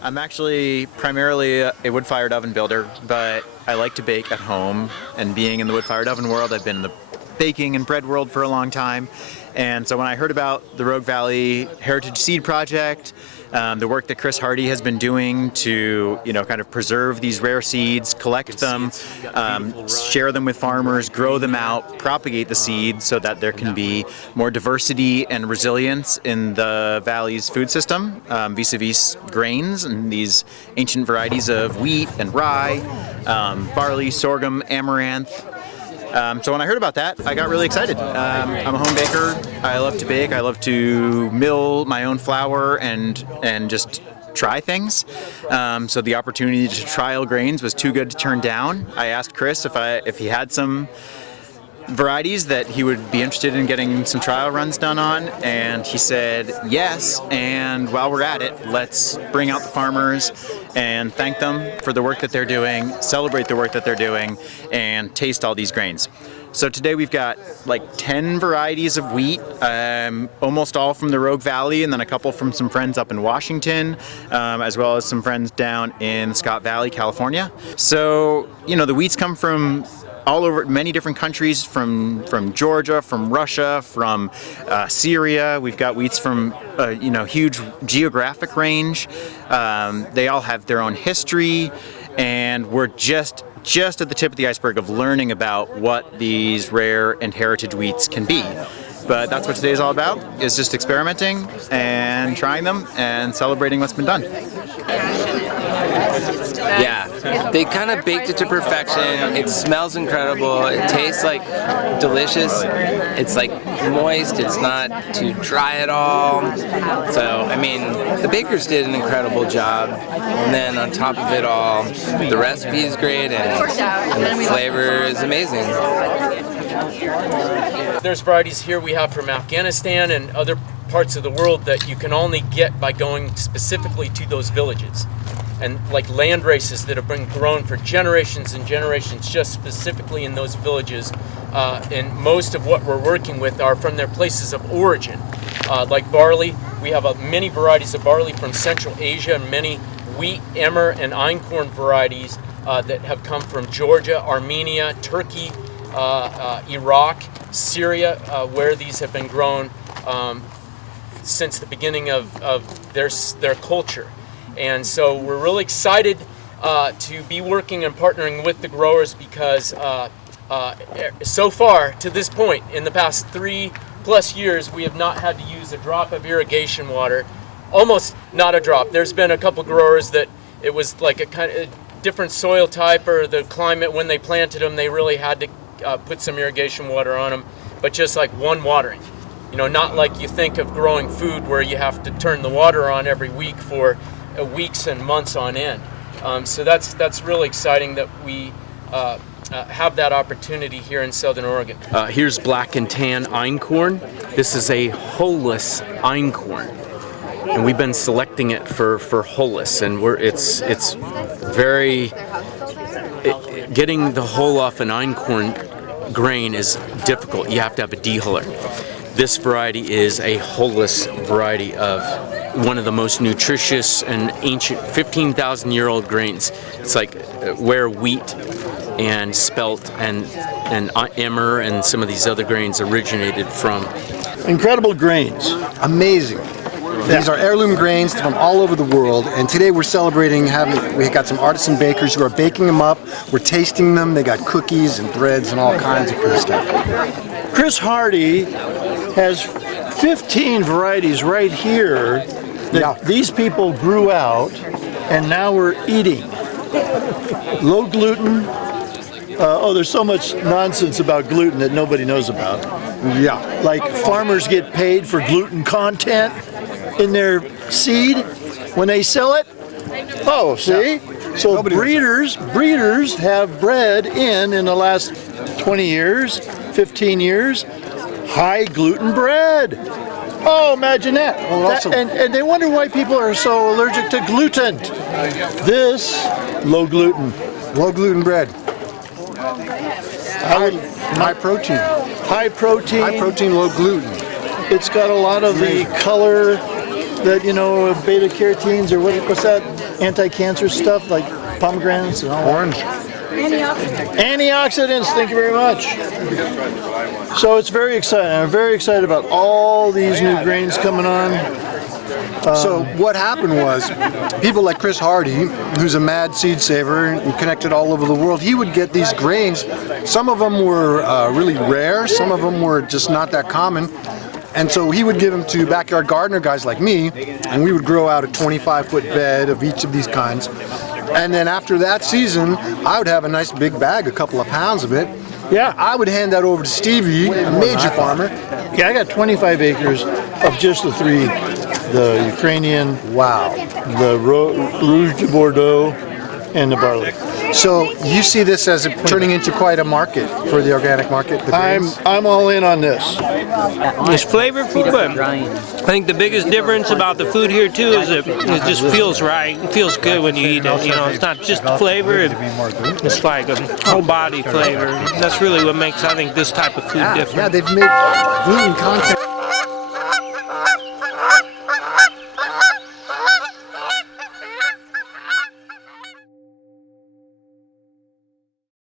I'm actually primarily a wood-fired oven builder, but I like to bake at home. And being in the wood-fired oven world, I've been in the baking and bread world for a long time. And so when I heard about the Rogue Valley Heritage Seed Project, the work that Chris Hardy has been doing to, kind of preserve these rare seeds, collect them, share them with farmers, grow them out, propagate the seeds so that there can be more diversity and resilience in the valley's food system, vis-a-vis grains and these ancient varieties of wheat and rye, barley, sorghum, amaranth. So when I heard about that, I got really excited. I'm a home baker. I love to bake. I love to mill my own flour and just try things. So the opportunity to trial grains was too good to turn down. I asked Chris if he had some varieties that he would be interested in getting some trial runs done on, and he said yes. And while we're at it, let's bring out the farmers and thank them for the work that they're doing, celebrate the work that they're doing, and taste all these grains. So today we've got like 10 varieties of wheat, almost all from the Rogue Valley, and then a couple from some friends up in Washington, as well as some friends down in Scott Valley, California. So, the wheats come from all over many different countries, from Georgia, from Russia, from Syria. We've got wheats from huge geographic range. They all have their own history, and we're just at the tip of the iceberg of learning about what these rare and heritage wheats can be. But that's what today's all about, is just experimenting and trying them and celebrating what's been done. Yeah, they kind of baked it to perfection. It smells incredible. It tastes like delicious. It's like moist. It's not too dry at all. So, the bakers did an incredible job. And then on top of it all, the recipe is great and the flavor is amazing. There's varieties here we have from Afghanistan and other parts of the world that you can only get by going specifically to those villages. And like land races that have been grown for generations and generations just specifically in those villages. And most of what we're working with are from their places of origin. Like barley, we have many varieties of barley from Central Asia, and many wheat, emmer, and einkorn varieties that have come from Georgia, Armenia, Turkey, Iraq, Syria, where these have been grown since the beginning of their culture. And so we're really excited to be working and partnering with the growers because so far to this point, in the past 3+ years, we have not had to use a drop of irrigation water, almost not a drop. There's been a couple growers that it was like a kind of different soil type or the climate when they planted them, they really had to put some irrigation water on them, but just like one watering. Not like you think of growing food where you have to turn the water on every week for weeks and months on end. So that's really exciting that we have that opportunity here in Southern Oregon. Here's black and tan einkorn. This is a hulless einkorn, and we've been selecting it for hulless, and it's very getting the hull off an einkorn grain is difficult. You have to have a dehuller. This variety is a hulless variety of one of the most nutritious and ancient 15,000-year-old grains. It's like where wheat and spelt and emmer and some of these other grains originated from. Incredible grains. Amazing. These are heirloom grains from all over the world, and today we're celebrating we got some artisan bakers who are baking them up. We're tasting them. They got cookies and breads and all kinds of cool stuff. Chris Hardy has 15 varieties right here that these people grew out, and now we're eating. Low gluten. There's so much nonsense about gluten that nobody knows about. Yeah. Like farmers get paid for gluten content in their seed when they sell it. Oh, see? Yeah. So nobody breeders have bred in the last 20 years, 15 years, high gluten bread. Oh, imagine that. Well, and they wonder why people are so allergic to gluten. This, low gluten. Low gluten bread. High protein. High protein. High protein, low gluten. It's got a lot of the color that, beta carotenes or what's that? anti-cancer stuff like pomegranates and all that. Orange. Antioxidants, thank you very much. So it's very exciting. I'm very excited about all these new grains coming on. So what happened was, people like Chris Hardy, who's a mad seed saver and connected all over the world, he would get these grains. Some of them were really rare, some of them were just not that common. And so he would give them to backyard gardener guys like me, and we would grow out a 25-foot bed of each of these kinds. And then after that season, I would have a nice big bag, a couple of pounds of it. Yeah. I would hand that over to Stevie, a major farmer. Yeah, I got 25 acres of just the three, the Ukrainian, Wow. the Rouge de Bordeaux, and the barley. So you see this as turning into quite a market for the organic market? The grains? I'm all in on this. It's flavorful, but I think the biggest difference about the food here too is it just feels right. It feels good when you eat it. You know, it's not just the flavor; it's like a whole body flavor. That's really what makes, I think, this type of food different. Yeah, they've made gluten content.